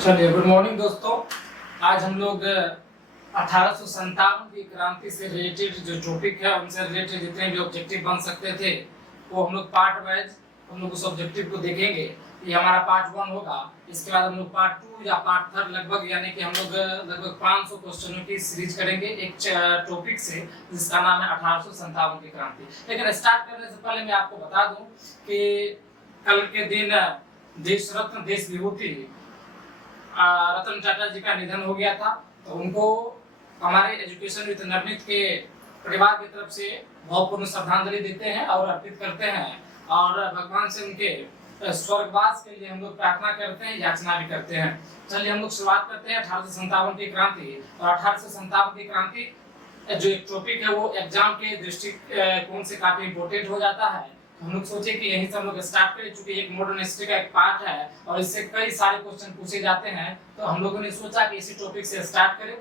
चलिए, good morning दोस्तों। आज हम लोग 1857 की क्रांति से रिलेटेड जो टॉपिक है उनसे रिलेटेड जितने भी ऑब्जेक्टिव बन सकते थे वो हम लोग पार्ट वाइज हम लोग उस ऑब्जेक्टिव को देखेंगे। ये हमारा पार्ट 1 होगा। इसके बाद हम लोग पार्ट 2 या पार्ट 3 लगभग यानी कि हम लोग लगभग 500 क्वेश्चनों की सीरीज करेंगे एक टॉपिक से जिसका नाम है 1857 की क्रांति। लेकिन स्टार्ट करने से पहले मैं आपको बता दूं कि कल के दिन देश रत्न देश विभूति रतन टाटा जी का निधन हो गया था, तो उनको हमारे एजुकेशन विद नवनीत के परिवार की तरफ से भावपूर्ण श्रद्धांजलि देते हैं और अर्पित करते हैं और भगवान से उनके स्वर्गवास के लिए हम लोग प्रार्थना करते हैं, याचना भी करते हैं। चलिए हम लोग शुरुआत करते हैं 1857 की क्रांति। और 1857 की क्रांति जो एक टॉपिक है वो एग्जाम के दृष्टिकोण से काफी इंपोर्टेंट हो जाता है। हम लोग सोचे कि यहीं से हम लोग स्टार्ट करें, चूंकि एक मॉडर्न हिस्ट्री का एक पार्ट है और इससे कई सारे क्वेश्चन पूछे जाते हैं, तो हम लोगों ने सोचा कि इसी टॉपिक से स्टार्ट करें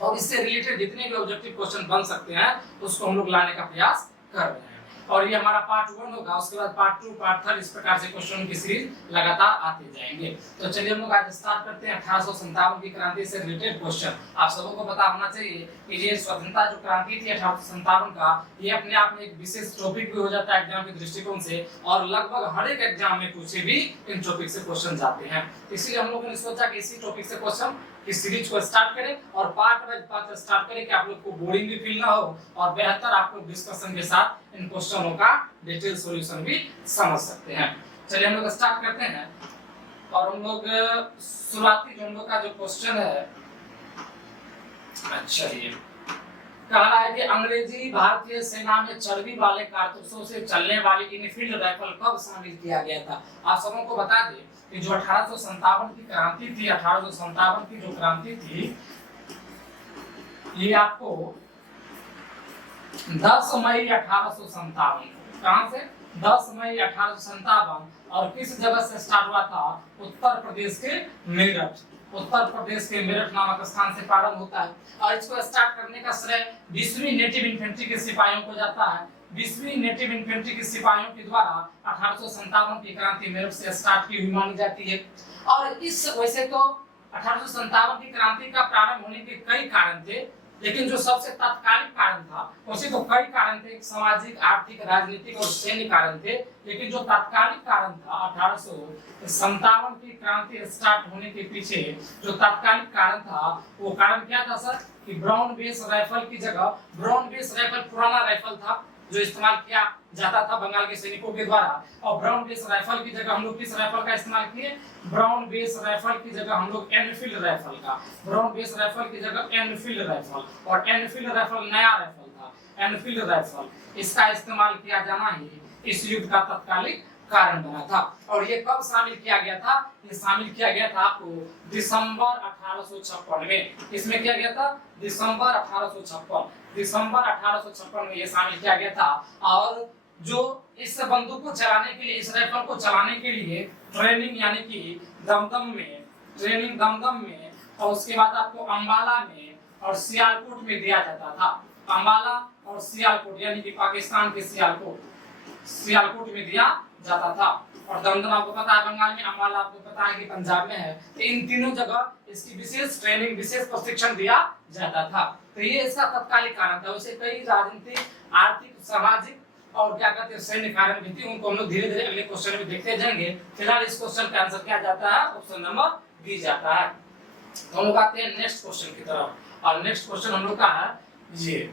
और इससे रिलेटेड जितने भी ऑब्जेक्टिव क्वेश्चन बन सकते हैं उसको हम लोग लाने का प्रयास कर रहे हैं। और ये हमारा पार्ट 1 होगा। उसके बाद पार्ट 2 पार्ट 3 इस प्रकार से क्वेश्चन की सीरीज लगातार आते जाएंगे। तो चलिए हम लोग आज स्टार्ट करते हैं 1857 की क्रांति से रिलेटेड क्वेश्चन। आप सबों को पता होना चाहिए कि ये स्वतंत्रता जो क्रांति थी 1857 का, ये अपने आप में एक विशेष टॉपिक भी हो जाता है एग्जाम के दृष्टिकोण से और लगभग हर एक एग्जाम में पूछे भी इन टॉपिक से क्वेश्चन जाते हैं। इसलिए हम लोगों ने सोचा कि इसी टॉपिक से क्वेश्चन की सीरीज को स्टार्ट करें और पार्ट वाइज पार्ट स्टार्ट करें कि आप लोग को बोरिंग भी फील ना हो और बेहतर आपको डिस्कशन के साथ इन क्वेश्चनों का डिटेल सॉल्यूशन भी समझ सकते हैं। चलिए हम लोग स्टार्ट करते हैं और हम लोग शुरुआती जो हम लोग का जो क्वेश्चन है, अच्छा ये कह रहा है कि अंग्रेजी भारतीय सेना में चर्बी वाले कारतूसों से चलने वाली इनफील्ड राइफल कब शामिल किया गया था। आप सबों को बता दें कि जो 1857 की क्रांति थी, 1857 की जो क्रांति थी ये आपको 10 मई 1857 कहां से 10 मई 1857 और किस जगह से स्टार्ट हुआ था? उत्तर प्रदेश के मेरठ। उत्तर प्रदेश के मेरठ नामक स्थान से प्रारंभ होता है और इसको स्टार्ट करने का श्रेय 20वीं नेटिव इन्फेंट्री के सिपाहियों को जाता है। 20वीं नेटिव इन्फेंट्री के सिपाहियों के द्वारा 1857 की क्रांति मेरठ से स्टार्ट की हुई मानी जाती है। और इस वैसे तो 1857 की क्रांति का प्रारंभ होने के कई कारण थे, लेकिन जो सबसे तात्कालिक कारण था, वैसे तो कई कारण थे, सामाजिक, आर्थिक, राजनीतिक और सैन्य कारण थे, लेकिन जो तात्कालिक कारण था 1857 की क्रांति स्टार्ट होने के पीछे जो तात्कालिक कारण था वो कारण क्या था सर? कि ब्राउन बेस राइफल की जगह, ब्राउन बेस राइफल पुराना राइफल था जो इस्तेमाल किया जाता था बंगाल के सैनिकों के द्वारा, और ब्राउन बेस राइफल की जगह हम लोग किस राइफल का इस्तेमाल किए? ब्राउन बेस राइफल की जगह हम लोग एनफील्ड राइफल का, ब्राउन बेस राइफल की जगह एनफील्ड राइफल, और एनफील्ड राइफल नया राइफल था, एनफील्ड राइफल, इसका इस्तेमाल किया जाना ही इस युद्ध का तात्कालिक कारण बना था। और ये कब शामिल किया गया था? ये शामिल किया गया था आपको दिसंबर 1856 में। इसमें किया गया था दिसंबर 1856, दिसंबर 1856 में ये शामिल किया गया था। और जो इस बंदूक को चलाने के लिए, इस राइफल को चलाने के लिए ट्रेनिंग यानी कि दमदम में, ट्रेनिंग दमदम में और उसके बाद आपको अंबाला में और सियालकोट में दिया जाता था। अंबाला और सियालकोट यानी कि पाकिस्तान के सियालकोट में दिया जाता था। और दमदम आपको पता है बंगाल में, अंबाला आपको पता है कि पंजाब में है। तो इन तीनों जगह इसकी विशेष ट्रेनिंग, विशेष प्रशिक्षण दिया जाता था। तो ये इसका तत्कालिक कारण था। वैसे कई राजनीतिक, आर्थिक, सामाजिक और क्या कहते हैं सैन्य कारण भी थी, उनको हम लोग धीरे धीरे अगले क्वेश्चन में देखते जाएंगे। फिलहाल इस क्वेश्चन का आंसर क्या जाता है? ऑप्शन नंबर बी जाता है। तो हम लोग आते हैं नेक्स्ट क्वेश्चन की तरफ और नेक्स्ट क्वेश्चन हम लोग का है ये,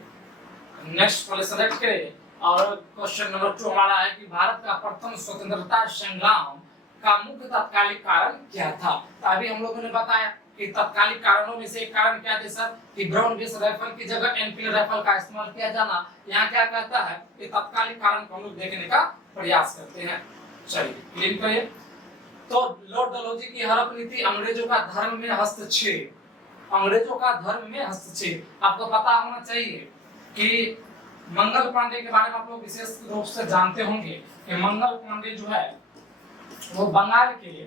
नेक्स्ट पहले सेलेक्ट करें। और क्वेश्चन नंबर 2 हमारा है कि भारत का प्रथम स्वतंत्रता संग्राम का मुख्य तात्कालिक कारण क्या था? तो अभी हम लोगों ने बताया कि तात्कालिक कारणों में से एक कारण क्या थे सर? कि ब्राउन बेस राइफल की जगह एनफील्ड राइफल का इस्तेमाल किया जाना। यहाँ क्या कहता है कि तात्कालिक कारण को हम लोग देखने का प्रयास करते हैं। चलिए क्लियर करिए। तो लॉर्ड डलहौजी की हड़प नीति, अंग्रेजों का धर्म में हस्तक्षेप, अंग्रेजों का धर्म में हस्तक्षेप। आपको पता होना चाहिए कि मंगल पांडे के बारे में आप लोग विशेष रूप से जानते होंगे कि मंगल पांडे जो है वो बंगाल के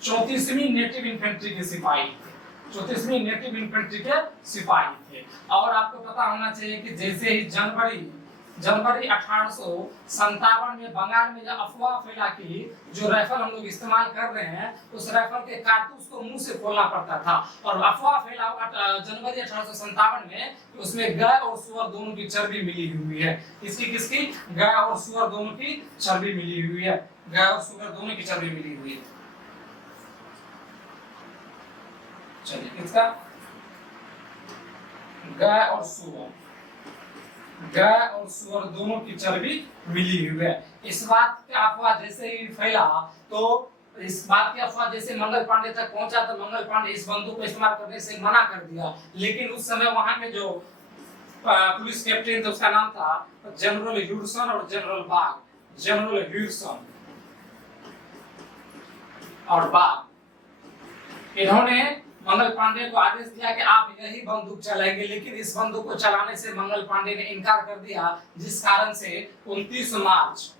34वीं नेटिव इन्फेंट्री के सिपाही थे, 34वीं नेटिव इन्फेंट्री के सिपाही थे। और आपको पता होना चाहिए कि जैसे ही जनवरी जनवरी 1857 में बंगाल में जब अफवाह फैला कि जो राइफल हम लोग इस्तेमाल कर रहे हैं उस राइफल के कारतूस को मुंह से खोलना पड़ता था, और अफवाह फैला जनवरी 1857 में उसमें गाय और सुअर दोनों की चर्बी मिली हुई है। किसकी किसकी? गाय और सुअर दोनों की चर्बी मिली हुई है। गाय और सुअर दोनों की चर्बी मिली हुई है। चलिए किसका? गाय और सुअर, गाय और सुअर दोनों की चर्बी मिली हुई है। इस बात का अफवाह जैसे ही फैला तो इस बात की अफवाह जैसे मंगल पांडे तक पहुंचा तो मंगल पांडे इस बंदूक को इस्तेमाल करने से मना कर दिया। लेकिन उस समय वहां के जो पुलिस कैप्टन थे उसका नाम था जनरल ह्यूडसन और जनरल बाग, जनरल ह्यूडसन और बाग, इन्होंने मंगल पांडे को आदेश दिया कि आप यही बंदूक चलाएंगे, लेकिन इस बंदूक को चलाने से मंगल पांडे ने इनकार कर दिया, जिस कारण से 29 मार्च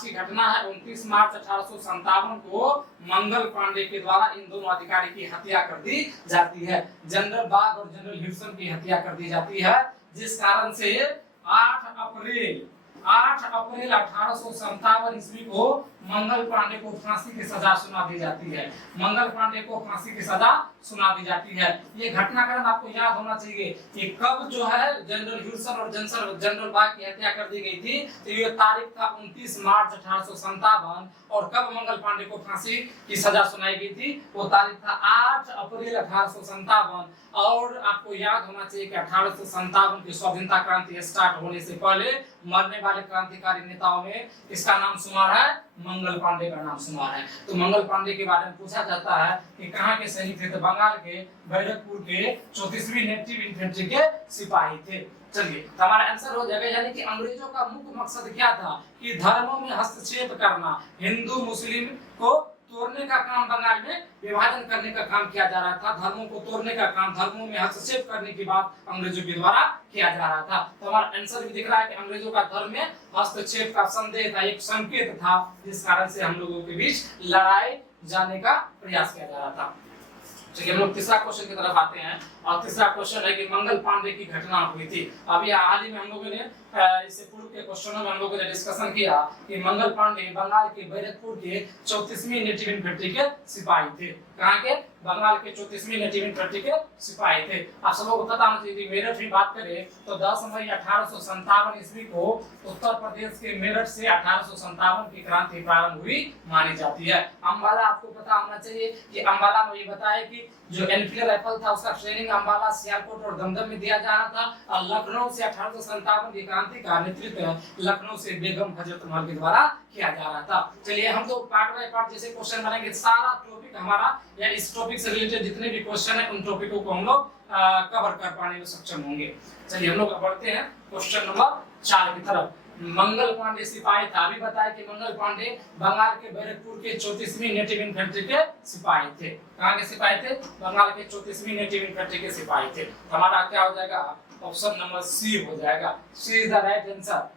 की घटना है। 29 मार्च 1857 को मंगल पांडे के द्वारा इन दोनों अधिकारी की हत्या कर दी जाती है। जनरल बाग और जनरल ह्यूडसन की हत्या कर दी जाती है, जिस कारण से 8 अप्रैल 1857 ईस्वी को मंगल पांडे को फांसी की सजा सुना दी जाती है। मंगल पांडे को फांसी की सजा सुना दी जाती है। ये घटनाक्रम आपको याद होना चाहिए कि कब जो है जनरल ह्यूडसन और जनरल बाग की हत्या कर दी गई थी। तो ये तारीख था 29 मार्च 1857, और कब मंगल पांडे को फांसी की सजा सुनाई गई थी वो तारीख था 8 अप्रैल 1857। और आपको याद होना चाहिए कि 1857 की स्वाधीनता क्रांति स्टार्ट होने से पहले मरने वाले क्रांतिकारी नेताओं में इसका नाम शुमार है, मंगल पांडे का नाम शुमार है। तो मंगल पांडे के बारे में पूछा जाता है कि कहां के सैनिक थे, तो बंगाल के बैरकपुर के 34वीं नेटिव इन्फेंट्री के सिपाही थे। चलिए तो हमारा आंसर हो जाएगा, यानी कि अंग्रेजों का मुख्य मकसद क्या था कि धर्मों में हस्तक्षेप करना, हिंदू मुस्लिम को तोड़ने का काम, बंगाल में विभाजन करने का काम किया जा रहा था। धर्मों को तोड़ने का काम, धर्मों में हस्तक्षेप करने की बात अंग्रेजों के द्वारा किया जा रहा था। तो हमारा आंसर भी दिख रहा है कि अंग्रेजों का धर्म में हस्तक्षेप का संदेह था, एक संकेत था, जिस कारण से हम लोगों के बीच लड़ाई जाने का प्रयास किया जा रहा था। चलिए हम लोग तीसरा क्वेश्चन की तरफ आते हैं, और तीसरा क्वेश्चन है कि मंगल पांडे की घटना हुई थी। अभी हाल ही में हम लोगों ने इससे पूर्व के क्वेश्चनों में हम लोगों ने डिस्कशन किया कि मंगल पांडे बंगाल के बैरकपुर के 34वीं नेटिव इन्फेंट्री के सिपाही थे। कहां के? बंगाल के 34वीं नेटिव इन्फेंट्री के सिपाही थे। आप सब लोगों को पता होना चाहिए कि मेरठ की बात करें तो 10 मई 1857 ईस्वी को उत्तर प्रदेश के मेरठ से 1857 की क्रांति प्रारंभ हुई मानी जाती है। अंबाला, आपको पता होना चाहिए कि अंबाला में ये बताया कि जो एनफील्ड राइफल था उसका ट्रेनिंग अंबाला, सियालकोट और दमदम में दिया जा रहा था, और लखनऊ से 1857 की क्रांति का नेतृत्व लखनऊ से बेगम हजरत महल के द्वारा किया जा रहा था। चलिए हम तो पार्ट बाय पार्ट जैसे क्वेश्चन बनाएंगे, सारा टॉपिक हमारा या इस टॉपिक से रिलेटेड जितने भी क्वेश्चन है उन टॉपिकों को हम लोग कवर कर पाने में सक्षम होंगे। चलिए हम लोग बढ़ते हैं क्वेश्चन नंबर 4 की तरफ। मंगल पांडे सिपाही था। अभी बताया कि मंगल पांडे बंगाल के बैरकपुर के 34वीं नेटिव इन्फेंट्री के सिपाही थे। कहां के सिपाही थे? बंगाल के 34वीं नेटिव इन्फेंट्री के सिपाही थे। हमारा क्या हो जाएगा? ऑप्शन नंबर सी हो जाएगा। सी इज द राइट आंसर।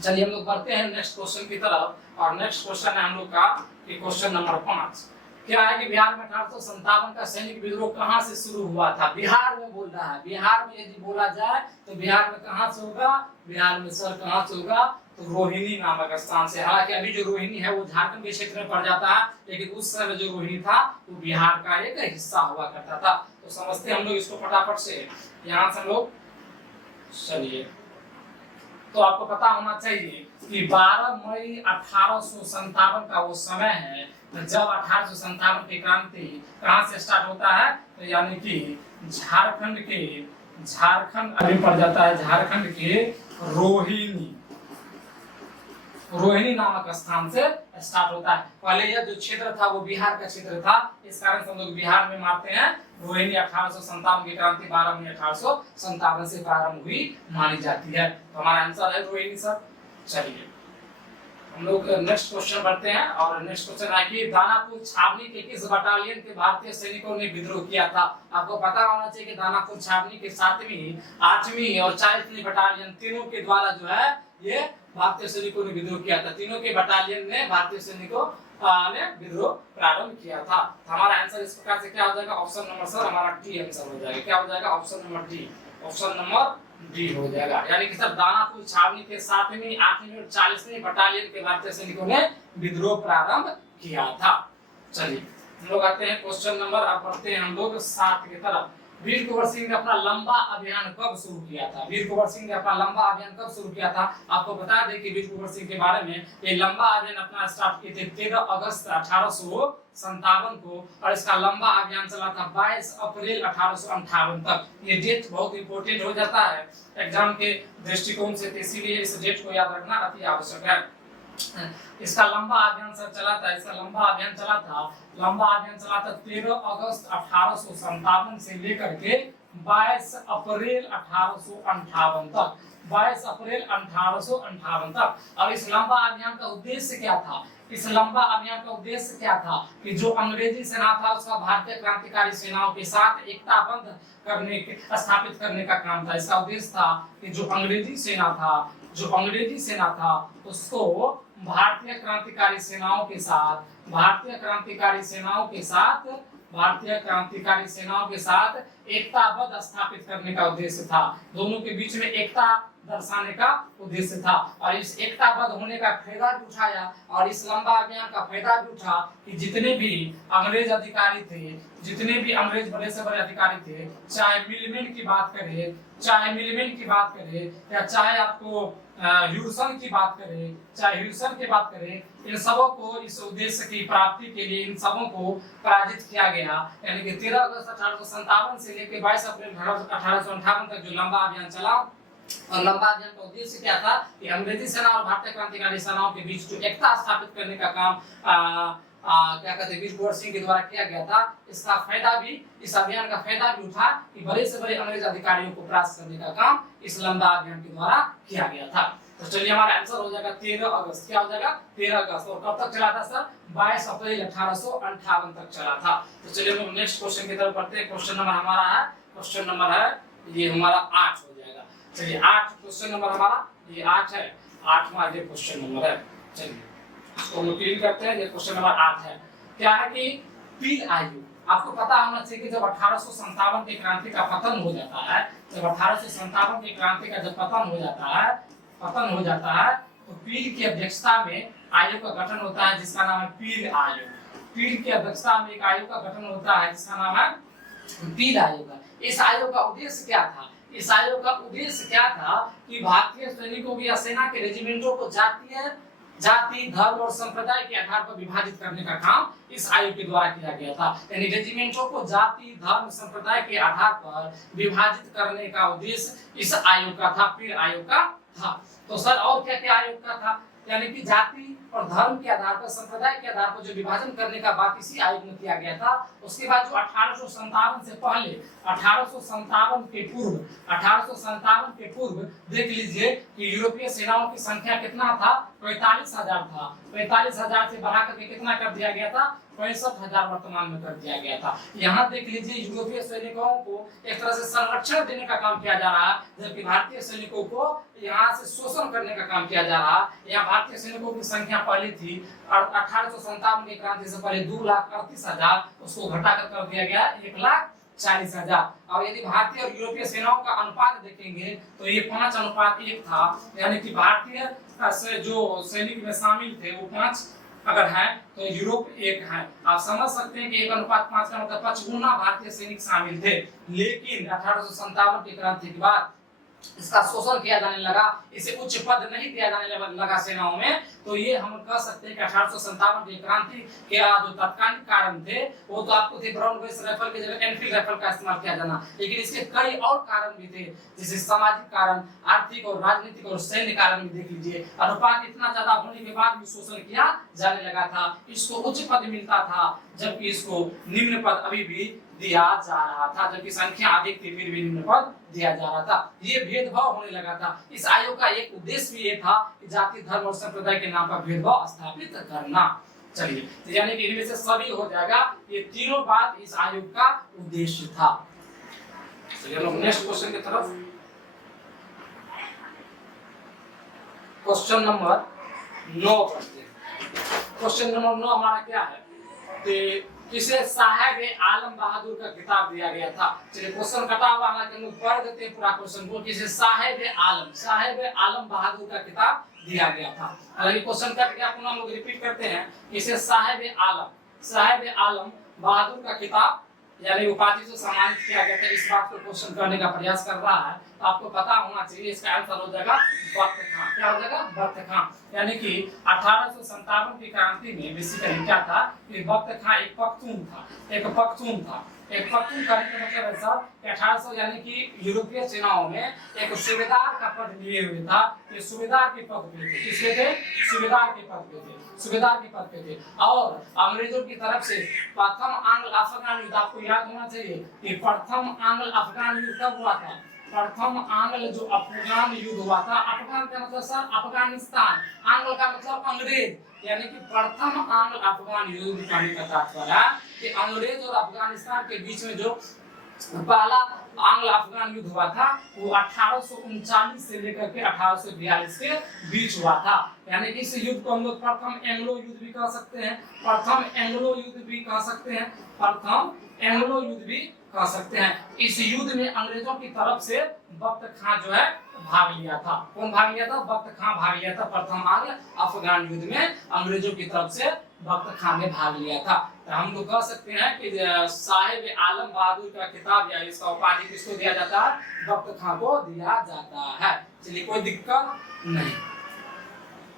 चलिए हम लोग बढ़ते हैं नेक्स्ट क्वेश्चन की तरफ, और नेक्स्ट क्वेश्चन है हम लोग का क्वेश्चन नंबर 5। क्या है कि बिहार में 1857 का सैनिक विद्रोह कहां से शुरू हुआ था? बिहार में बोल रहा है। बिहार में यदि बोला जाए तो बिहार में कहां से होगा? बिहार में सर कहां से होगा? तो रोहिणी नामक स्थान से। हालांकि अभी जो रोहिणी है वो झारखंड के क्षेत्र में पड़ जाता है, लेकिन उस समय जो रोहिणी था वो बिहार का एक हिस्सा हुआ करता था। तो समझते हम लोग इसको फटाफट से, यहाँ से हम लोग चलिए। तो आपको पता होना चाहिए कि 12 मई 1857 का वो समय है जब 1857 की क्रांति कहां से स्टार्ट होता है? तो यानी कि झारखंड अभी पड़ जाता है, झारखंड के रोहिणी नामक स्थान से स्टार्ट होता है। पहले यह जो क्षेत्र था वो बिहार का क्षेत्र था, इस कारण से हम लोग बिहार में मानते हैं। रोहिणी 1857 की क्रांति 12 मई 1857 से प्रारंभ हुई मानी जाती है। तो हमारा आंसर है रोहिणी सर। चलिए हम लोग नेक्स्ट क्वेश्चन बढ़ते हैं, और नेक्स्ट क्वेश्चन है कि दानापुर छावनी के किस बटालियन के भारतीय सैनिकों ने विद्रोह किया था? आपको पता होना चाहिए कि दानापुर छावनी के 7वीं, 8वीं और 40वीं बटालियन तीनों के द्वारा जो है ये भारतीय सैनिकों ने विद्रोह किया था। तीनों के बटालियन ने भारतीय सैनिकों ने विद्रोह प्रारंभ किया था। तो हमारा आंसर इस प्रकार से क्या हो जाएगा? ऑप्शन नंबर सर हमारा डी आंसर हो जाएगा। क्या हो जाएगा? Option number D. Option number D हो जाएगा। यानी कि सर दानापुर छावनी के 7वीं 8वीं और 40वीं बटालियन के भारतीय सैनिकों ने विद्रोह प्रारंभ किया था। चलिए हम लोग आते हैं क्वेश्चन नंबर, आप पढ़ते हैं हम लोग 7 की तरफ। वीर कुंवर सिंह ने अपना लंबा अभियान कब शुरू किया था? वीर कुंवर सिंह ने अपना लंबा अभियान कब शुरू किया था? आपको बता दें कि वीर कुंवर सिंह के बारे में ये लंबा अभियान अपना स्टार्ट किए थे 13 अगस्त 1857 को, और इसका लंबा अभियान चला था 22 अप्रैल 1858 तक। ये डेट बहुत इंपॉर्टेंट हो जाता है एग्जाम के दृष्टिकोण से, इसीलिए इस डेट को याद रखना अति आवश्यक है। इसका लंबा अभियान सर चला था, इसका लंबा अभियान चला था 13 अगस्त 1857 से लेकर के 22 अप्रैल 1858 तक, 22 अप्रैल 1858 तक। और इस लंबा अभियान का उद्देश्य क्या था? इस लंबा अभियान का उद्देश्य क्या था कि जो अंग्रेजी सेना था उसका भारतीय क्रांतिकारी सेनाओं के साथ एकता बंध करने स्थापित करने का काम था। इसका उद्देश्य था कि जो अंग्रेजी सेना था उसको भारतीय क्रांतिकारी सेनाओं के साथ एकताबद्ध स्थापित करने का उद्देश्य था। दोनों के बीच में एकता दर्शाने का उद्देश्य था, और इस एकताबद्ध होने का फायदा भी उठाया, और इस लंबा अभियान का फायदा भी उठा कि जितने भी अंग्रेज बड़े से बड़े अधिकारी थे, चाहे मिलमेन की बात करें या चाहे आपको ह्यूसन की बात करें, इन सबों को इस उद्देश्य की प्राप्ति के लिए इन सबों को पराजित किया गया। यानी कि 13 अगस्त 1857 से लेकर 22 अप्रैल 1858 तक जो लंबा अभियान चला, और लंबा अभियान का उद्देश्य क्या था कि अंग्रेजी सेना और भारतीय क्रांतिकारी सेनाओं के बीच जो एकता स्थापित करने का काम क्या कहते हैं वीर कुंवर सिंह के द्वारा किया गया था। इस अभियान का फायदा भी उठा कि बड़े से बड़े अंग्रेज अधिकारियों को परास्त करने का काम इस लंबा अभियान के द्वारा किया गया था। तो चलिए हमारा आंसर हो जाएगा 13 अगस्त। क्या हो जाएगा? 13 अगस्त। और कब तक चला था सर? 22 अप्रैल 1858 तक चला था। तो चलिए हम नेक्स्ट क्वेश्चन की तरफ बढ़ते हैं। क्वेश्चन नंबर है ये हमारा 8 हो जाएगा। चलिए 8 क्वेश्चन नंबर हमारा ये 8 है, 8वां ये क्वेश्चन नंबर है। चलिए इसको हम क्लियर करते हैं। ये क्वेश्चन नंबर 8 है। क्या है कि पील आयु, आपको पता होना चाहिए कि जब 1857 की क्रांति का पतन हो जाता है, जब 1857 की क्रांति का जब पतन हो जाता है तो पील की अध्यक्षता में आयोग का गठन होता है जिसका नाम है पील आयोग। पील की अध्यक्षता में एक आयोग का गठन होता है जिसका नाम है पील आयोग। इस आयोग का उद्देश्य क्या था? इस आयोग का उद्देश्य क्या था कि भारतीय सैनिकों की या सेना के रेजिमेंटों को जाति, धर्म और संप्रदाय के आधार पर विभाजित करने का काम इस आयोग के द्वारा किया गया था। यानी रेजिमेंटों को जाति, धर्म, संप्रदाय के आधार पर विभाजित करने का उद्देश्य इस आयोग का था, पील आयोग का था। तो सर और क्या क्या आयोग का था? यानी कि जाति और धर्म के आधार पर, संप्रदाय के आधार पर जो विभाजन करने का बात इसी आयोग में किया गया था। उसके बाद जो 1857 से पहले 1857 के पूर्व देख लीजिए कि यूरोपीय सेनाओं की संख्या कितना था? 45,000 था। 45,000 से बढ़ा करके कितना कर दिया गया था? 65,000 वर्तमान में कर दिया गया था। यहाँ देख लीजिए यूरोपीय सैनिकों को एक तरह से संरक्षण देने का काम किया जा रहा है, जबकि भारतीय सैनिकों को यहाँ से शोषण करने का काम किया जा रहा है। यहाँ भारतीय सैनिकों की संख्या पहले थी 1857 की क्रांति से पहले 2,38,000, उसको घटाकर कर दिया गया 1,40,000। और यदि भारतीय और यूरोपीय सेनाओं का अनुपात देखेंगे तो ये 5:1 था। यानी कि भारतीय से जो सैनिक में शामिल थे वो 5 अगर है तो यूरोप 1 है। आप समझ सकते हैं कि 1:5 का मतलब 5 गुना भारतीय सैनिक शामिल थे। लेकिन 1857 की क्रांति के बाद इसका शोषण किया जाने लगा, इसे उच्च पद नहीं दिया जाने लगा सेनाओं में। तो ये हम कह सकते हैं कि 1857 की क्रांति के जो तत्कालीन कारण थे वो तो आपको थे ब्राउन बेस राइफल की जगह एनफील्ड राइफल का इस्तेमाल किया जाना, लेकिन इसके कई और कारण भी थे, जैसे सामाजिक कारण, आर्थिक और राजनीतिक और सैन्य कारण भी देख लीजिए। अनुपात इतना ज्यादा होने के बाद भी शोषण किया जाने लगा था। इसको उच्च पद मिलता था जबकि इसको निम्न पद अभी भी दिया जा रहा था, जबकि संख्या अधिक थी फिर भी निम्न पद दिया जा रहा था। ये भेदभाव होने लगा था। इस आयोग का एक उद्देश्य भी ये था कि जाति, धर्म और संप्रदाय के नाम पर भेदभाव स्थापित करना। चलिए तो यानी कि इनमें से सभी हो जाएगा। ये तीनों बात इस आयोग का उद्देश्य था। चलिए लोग नेक्स्ट क्वेश्चन की तरफ। क्वेश्चन नंबर 9 पढ़ते हैं। क्वेश्चन नंबर 9 हमारा क्या है? किसे साहेब आलम बहादुर का खिताब दिया गया था। चलिए क्वेश्चन कटा हुआ है, हम लोग पढ़ देते हैं पूरा क्वेश्चन को। किसे साहेब आलम बहादुर का खिताब दिया गया था। अगर क्वेश्चन कट गया पुनः हम लोग रिपीट करते हैं। किसे साहेब आलम बहादुर का खिताब यानी उपाधि से सम्मानित किया गया था। इस बात को क्वेश्चन करने का प्रयास कर रहा है, तो आपको पता होना चाहिए। इसका आंसर हो जाएगा बख्त खां। क्या हो जाएगा? बख्त खां। यानी कि 1857 की क्रांति में बेसिकली क्या था कि बख्त खां एक पख्तून था। एक पख्तून कहने का मतलब ऐसा 1800 यानी कि यूरोपीय सेनाओं में एक सूबेदार का पद लिए हुए था। ये सूबेदार के पद पे थे। किसके थे? सूबेदार के पद पे थे। और अंग्रेजों की तरफ से प्रथम आंग्ल अफगान युद्ध, आपको याद होना चाहिए कि प्रथम आंग्ल अफगान युद्ध कब हुआ था? प्रथम आंग्ल जो अफगान युद्ध हुआ था, अफगान का मतलब सर अफगानिस्तान, आंग्ल का मतलब अंग्रेज, यानी कि प्रथम आंग्ल अफगान युद्ध कहने का तात्पर्य कि अंग्रेज और अफगानिस्तान के बीच में जो पहला आंग्ल अफगान युद्ध हुआ था वो 1839 से लेकर के 1842 के बीच हुआ था। यानी कि इस युद्ध को हम लोग प्रथम एंग्लो युद्ध भी कह सकते हैं, प्रथम एंग्लो युद्ध भी कह सकते हैं। इस युद्ध में अंग्रेजों की तरफ से बख्त खां जो है भाग लिया था। कौन भाग लिया था? बख्त खां भाग लिया था। प्रथम आंग्ल अफगान युद्ध में अंग्रेजों की तरफ से बख्त खां ने भाग लिया था। तो हम लोग कह सकते हैं कि साहिब आलम बहादुर का खिताब या इसका उपाधि किसको दिया जाता है? बख्त खां को दिया जाता है। चलिए कोई दिक्कत नहीं।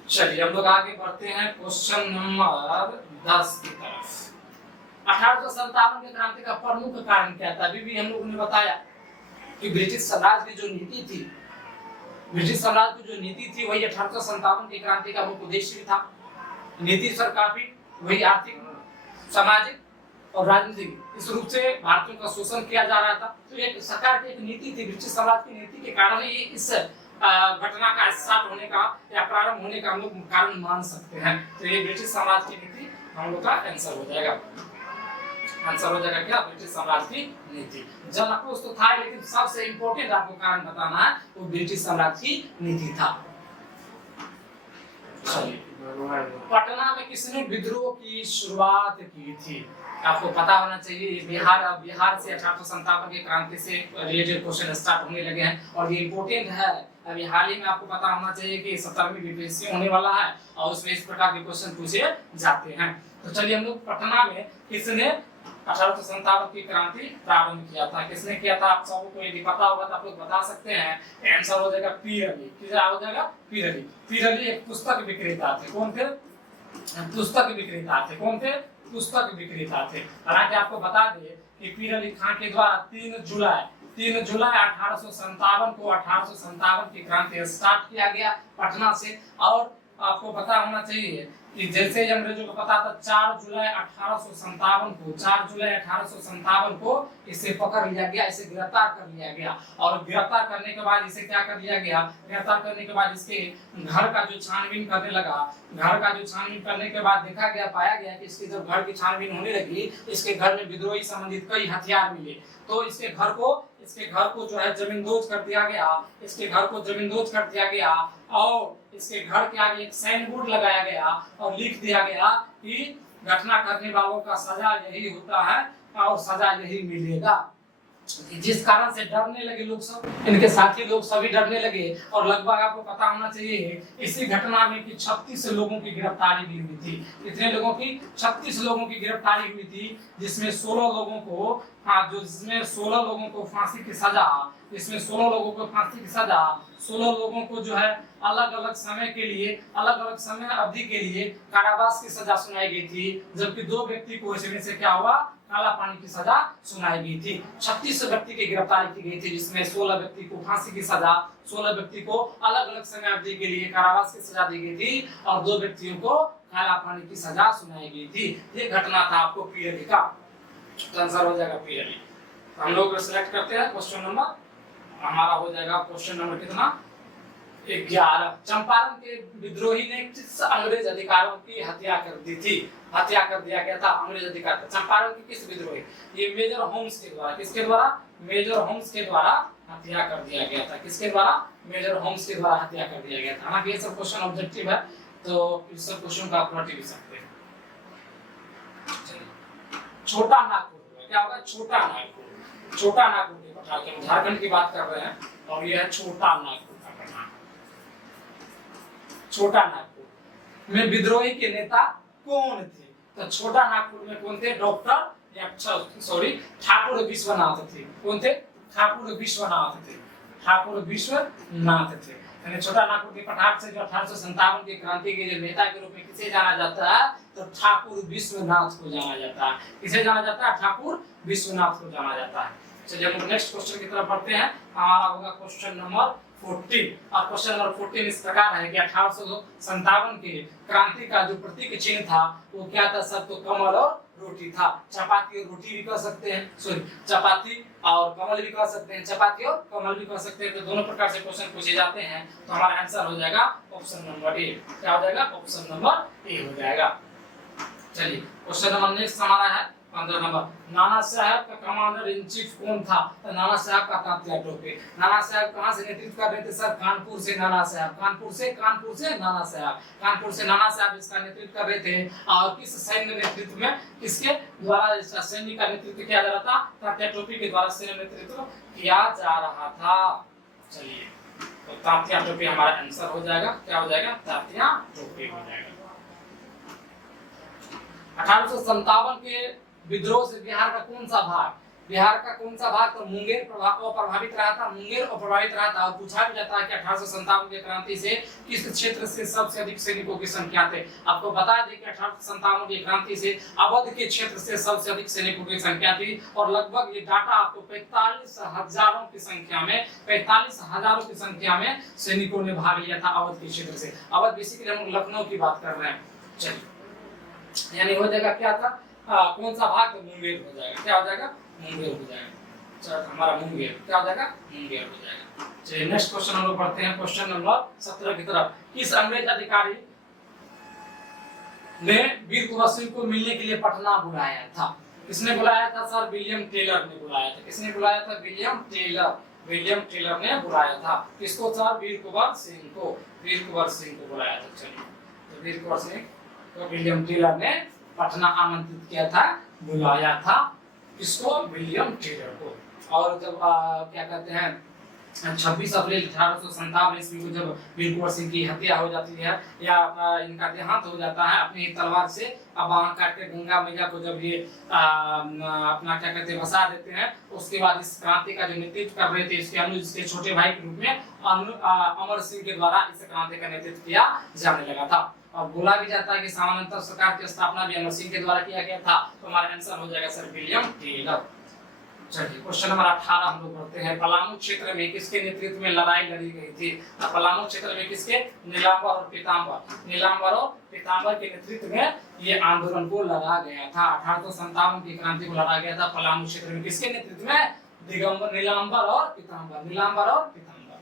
चलिए हम लोग आगे बढ़ते हैं क्वेश्चन नंबर 10 की तरफ। 1857 की क्रांति का प्रमुख कारण क्या था? अभी भी हम लोगों ने बताया कि ब्रिटिश साम्राज्य की जो नीति थी वही 1857 की क्रांति का मुख्य उद्देश्य भी था। नीति सर काफी वही आर्थिक, सामाजिक और राजनीतिक इस रूप से भारतीयों का शोषण किया जा रहा था। तो एक सरकार की एक नीति थी, ब्रिटिश साम्राज्य की नीति के कारण ही इस घटना का स्टार्ट होने का या प्रारंभ होने का हम लोग कारण मान सकते हैं। तो ये ब्रिटिश साम्राज्य की नीति हम लोग का आंसर हो जाएगा। क्या? ब्रिटिश साम्राज्य की नीति। जलकुश तो था, लेकिन सबसे इंपॉर्टेंट आपको कारण बताना है वो ब्रिटिश साम्राज्य की नीति था। पटना में किसने विद्रोह की शुरुआत की थी? आपको पता होना चाहिए। बिहार से 1857 की क्रांति से रिलेटेड क्वेश्चन स्टार्ट होने लगे हैं और ये इंपॉर्टेंट है। अभी हाल ही में आपको पता होना चाहिए कि 17वीं बीपीएससी होने वाला है और उसमें इस प्रकार के क्वेश्चन पूछे जाते हैं। तो चलिए हम लोग पटना में किसने 1857 की क्रांति प्रारंभ किया था? किसने किया था? आप सबको यदि पता होगा तो आप लोग बता सकते हैं। आंसर हो जाएगा पीर अली। क्या हो जाएगा? पीर अली एक पुस्तक विक्रेता थे। कौन थे? पुस्तक विक्रेता थे। हालांकि आपको बता दें कि पीर अली खान के द्वारा 3 जुलाई 1857 की क्रांति स्टार्ट किया गया पटना से। और आपको पता होना चाहिए कि जैसे ही अंग्रेजों को पता था 4 जुलाई 1857 को इसे पकड़ लिया गया, इसे गिरफ्तार कर लिया गया। और गिरफ्तार करने के बाद इसे क्या कर लिया गया? गिरफ्तार करने के बाद इसके घर का जो छानबीन करने लगा, घर का जो छानबीन करने के बाद देखा गया, पाया गया कि इसके जब घर की छानबीन होने लगी, इसके घर में विद्रोही संबंधित कई हथियार मिले। तो इसके घर को जो है जमींदोज कर दिया गया और इसके घर के आगे एक साइन बोर्ड लगाया गया और लिख दिया गया कि घटना करने वालों का सजा यही होता है और सजा यही मिलेगा। जिस कारण से डरने लगे लोग सब, इनके साथी लोग सभी डरने लगे। और लगभग आपको पता होना चाहिए इसी घटना में कि 36 लोगों की गिरफ्तारी भी हुई थी। कितने लोगों की? 36 लोगों की गिरफ्तारी हुई थी, जिसमें 16 लोगों को फांसी की सजा, 16 लोगों को जो है अलग अलग समय अवधि के लिए कारावास की सजा सुनाई गई थी। जबकि 2 व्यक्ति को इसमें से क्या हुआ? काला पानी की सजा सुनाई गई थी। 36 व्यक्ति की गिरफ्तारी की गई थी, जिसमें 16 व्यक्ति को फांसी की सजा, 16 व्यक्ति को अलग अलग समय अवधि के लिए कारावास की सजा दी गई थी और 2 व्यक्तियों को काला पानी की सजा सुनाई गई थी। ये घटना था आपको पीर अली का। आंसर हो जाएगा पीर अली। हम लोग सिलेक्ट करते हैं क्वेश्चन नंबर, हमारा हो जाएगा क्वेश्चन नंबर कितना? 11। चंपारण के विद्रोही ने किस अंग्रेज अधिकारियों की हत्या कर दिया गया था? अंग्रेज अधिकारी चंपारण के किस विद्रोही? ये मेजर होम्स के द्वारा। किसके द्वारा? मेजर होम्स के द्वारा हत्या कर दिया गया था। किसके द्वारा? मेजर होम्स के द्वारा हत्या कर दिया गया था। हालांकि ये सब क्वेश्चन ऑब्जेक्टिव है, तो इस सब क्वेश्चन का आप पलट भी सकते हैं। छोटा नागपुर, क्या होगा छोटा नागपुर, छोटा नागपुर के पठार के, झारखंड की बात कर रहे हैं और यह है छोटा नागपुर का पठार। छोटा नागपुर में विद्रोही के नेता कौन थे? तो छोटा नागपुर में कौन थे? डॉक्टर ठाकुर विश्वनाथ थे। कौन थे? ठाकुर विश्वनाथ थे। ठाकुर विश्वनाथ थे। यानी छोटा नागपुर के पठार से जो 1857 की क्रांति के जो नेता के रूप में किसे जाना जाता है? तो ठाकुर विश्वनाथ को जाना जाता है। किसे जाना जाता है? ठाकुर विश्वनाथ को जाना जाता है। चलिए हम नेक्स्ट क्वेश्चन की तरफ बढ़ते हैं। हमारा होगा क्वेश्चन नंबर 14 और क्वेश्चन नंबर 14 इस प्रकार है कि 1857 के क्रांति का जो प्रतीक चिन्ह था वो क्या था सर? तो कमल और रोटी था। चपाती और रोटी भी कह सकते हैं, सॉरी चपाती और कमल भी कह सकते हैं, चपाती और कमल भी कह सकते हैं। तो दोनों प्रकार से क्वेश्चन पूछे जाते हैं। तो हमारा आंसर हो जाएगा ऑप्शन नंबर ए। क्या हो जाएगा? ऑप्शन नंबर ए हो जाएगा। चलिए क्वेश्चन नंबर नेक्स्ट हमारा है 15 नंबर। नाना साहब का कमांडर इन चीफ कौन था? तो नाना साहब का तात्या टोपे। नाना साहब कहां से नेतृत्व कर रहे थे सर? कानपुर से नाना साहब, कानपुर से नाना साहब, कानपुर से नाना साहब इसका नेतृत्व कर रहे थे। और किस सैन्य नेतृत्व में, किसके द्वारा इसका सैन्य का नेतृत्व किया जा रहा था? तात्या टोपे के द्वारा सैन्य नेतृत्व किया जा रहा था। चलिए तो तात्या टोपे हमारा आंसर हो जाएगा। क्या हो जाएगा? तात्या टोपे हो जाएगा। 1857 के विद्रोह से बिहार का कौन सा भाग, बिहार का कौन सा भाग? तो मुंगेर प्रभावित रहा था। मुंगेर प्रभावित रहा था। और पूछा भी जाता है कि 1857 की क्रांति से किस क्षेत्र से सबसे अधिक सैनिकों की संख्या थे? आपको बता दें कि 1857 की क्रांति से अवध के क्षेत्र से सबसे अधिक सैनिकों की संख्या थी। और लगभग ये डाटा आपको 45,000 की संख्या में, 45,000 की संख्या में सैनिकों ने भाग लिया था अवध के क्षेत्र से। अवध बेसिकली हम लखनऊ की बात कर रहे हैं। चलिए यानी हो जाएगा क्या था? कौन सा भाग? तो मुंगेर हो जाएगा। क्या हो जाएगा? मुंगेर हो जाएगा। चलो हमारा मुंगेर क्या हो जाएगा? मुंगेर हो जाएगा। चलिए नेक्स्ट क्वेश्चन हम लोग पढ़ते हैं। क्वेश्चन नंबर 17 की तरफ। किस अंग्रेज अधिकारी ने वीर कुंवर सिंह को मिलने के लिए पटना बुलाया था? किसने बुलाया था सर? विलियम टेलर ने बुलाया था। किसने बुलाया था? William Taylor. विलियम टेलर ने बुलाया था। किसको सर? वीर कुंवर सिंह को। वीर कुंवर सिंह को बुलाया था। चलिए तो वीर कुंवर सिंह को विलियम टेलर ने पटना आमंत्रित किया था, बुलाया था। किसको? विलियम टेलर को। और जब क्या कहते हैं 26 अप्रैल 1857 ईस्वी को जब वीर कुंवर सिंह की हत्या हो जाती है या इनका देहांत हो जाता है अपनी तलवार से, अब वहां काट के गंगा मैया को जब ये अपना क्या कहते हैं बसा देते हैं, उसके बाद इस क्रांति का जो नेतृत्व कर रहे थे इसके अनुज, इसके छोटे भाई के रूप में अमर सिंह के द्वारा इस क्रांति का नेतृत्व किया जाने लगा था। और बोला भी जाता है कि समानांतर सरकार की स्थापना भी अमर सिंह के द्वारा किया गया था। तो हमारा आंसर हो जाएगा सर विलियम टेलर। चलिए क्वेश्चन नंबर 18 हम लोग पढ़ते हैं। पलामू क्षेत्र में किसके नेतृत्व में लड़ाई लड़ी गई थी? पलामू क्षेत्र में किसके? नीलांबर और पीतांबर। नीलांबर और पीतांबर के नेतृत्व में ये आंदोलन को लड़ा गया था। 1857 की क्रांति को लड़ा गया था पलामू क्षेत्र में। किसके नेतृत्व में? दिगंबर, नीलांबर और पीतांबर। नीलांबर और पीतांबर।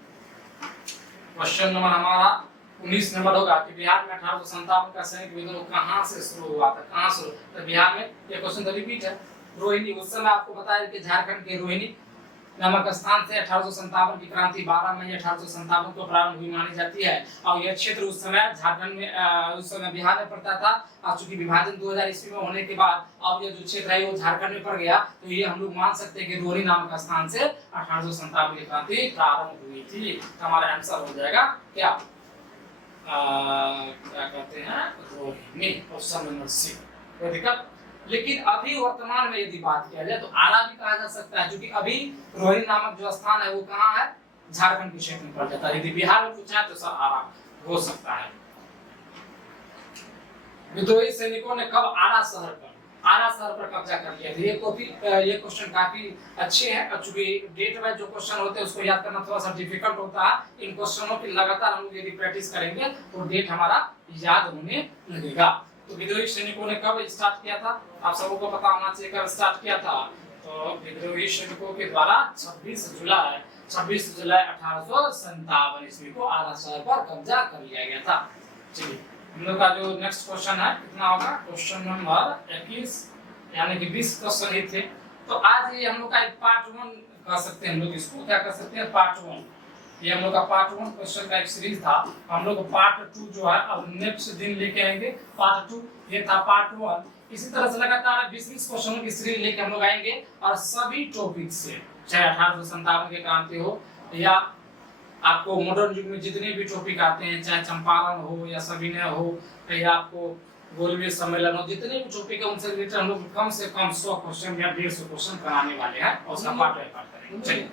क्वेश्चन नंबर हमारा 19 नंबर होगा कि बिहार में 1857 का सैनिक विद्रोह कहां से शुरू हुआ था? कहां से? तो बिहार में, ये क्वेश्चन तो रिपीट है, रोहिणी। उस समय आपको बताया कि झारखंड के रोहिणी नामक स्थान से 1857 की क्रांति 12 मई 1857 को प्रारंभ हुई मानी जाती है। और यह क्षेत्र उस समय झारखंड में, उस समय बिहार में पड़ता था। और चूंकि विभाजन 2000 ईस्वी में होने के बाद अब ये जो क्षेत्र है वो झारखंड में पड़ गया, तो ये हम लोग मान सकते हैं कि रोहिणी नामक स्थान से 1857 की क्रांति प्रारंभ हुई थी। हमारा आंसर हो जाएगा क्या? क्या कहते हैं? रोहिणी। Option number C. कोई दिक्कत? लेकिन अभी वर्तमान में यदि बात किया जाए तो आरा भी कहा जा सकता है, क्योंकि अभी रोहिणी नामक जो स्थान है वो कहाँ है? झारखंड के क्षेत्र में पड़ जाता है। यदि बिहार में पूछा तो सर आरा हो सकता है। विद्रोही सैनिकों ने कब आरा शहर पर कब्जा कर लिया था? ये क्वेश्चन काफी अच्छे हैं। चूंकि डेट वाइज जो क्वेश्चन होते हैं उसको याद करना थोड़ा सा डिफिकल्ट होता है। इन क्वेश्चनों की लगातार हम लोग यदि प्रैक्टिस करेंगे तो डेट हमारा याद होने लगेगा। तो विद्रोही सैनिकों ने कब स्टार्ट किया था? आप सबको पता होना चाहिए कब स्टार्ट किया था। तो विद्रोही सैनिकों के द्वारा 26 जुलाई 1857 ईस्वी को आरा शहर पर कब्जा कर लिया गया था। चलिए हम लोग का जो नेक्स्ट क्वेश्चन है कितना होगा? क्वेश्चन नंबर 21, यानी कि 20 क्वेश्चन ही थे। तो आज ये हम लोग का एक पार्ट 1 कह सकते हैं। हम लोग इसको क्या कर सकते हैं? पार्ट 1। ये हम लोग का पार्ट 1 क्वेश्चन का एक सीरीज था। हम लोग पार्ट 2 जो है अब नेक्स्ट दिन लेके आएंगे। पार्ट 2 ये था पार्ट 1, इसी तरह से लगातार 20-20 क्वेश्चनों की सीरीज लेके हम लोग आएंगे और सभी टॉपिक से, चाहे 1857 के क्रांति हो या आपको मॉडर्न युग में जितने भी टॉपिक आते हैं, चाहे चंपारण हो या सविनय हो या आपको गोलमेज सम्मेलन हो, जितने भी टॉपिक है उनसे रिलेटेड हम लोग कम से कम 100 क्वेश्चन या 150 क्वेश्चन कराने वाले हैं और उसका पार्ट बाय पार्ट करेंगे। चलिए।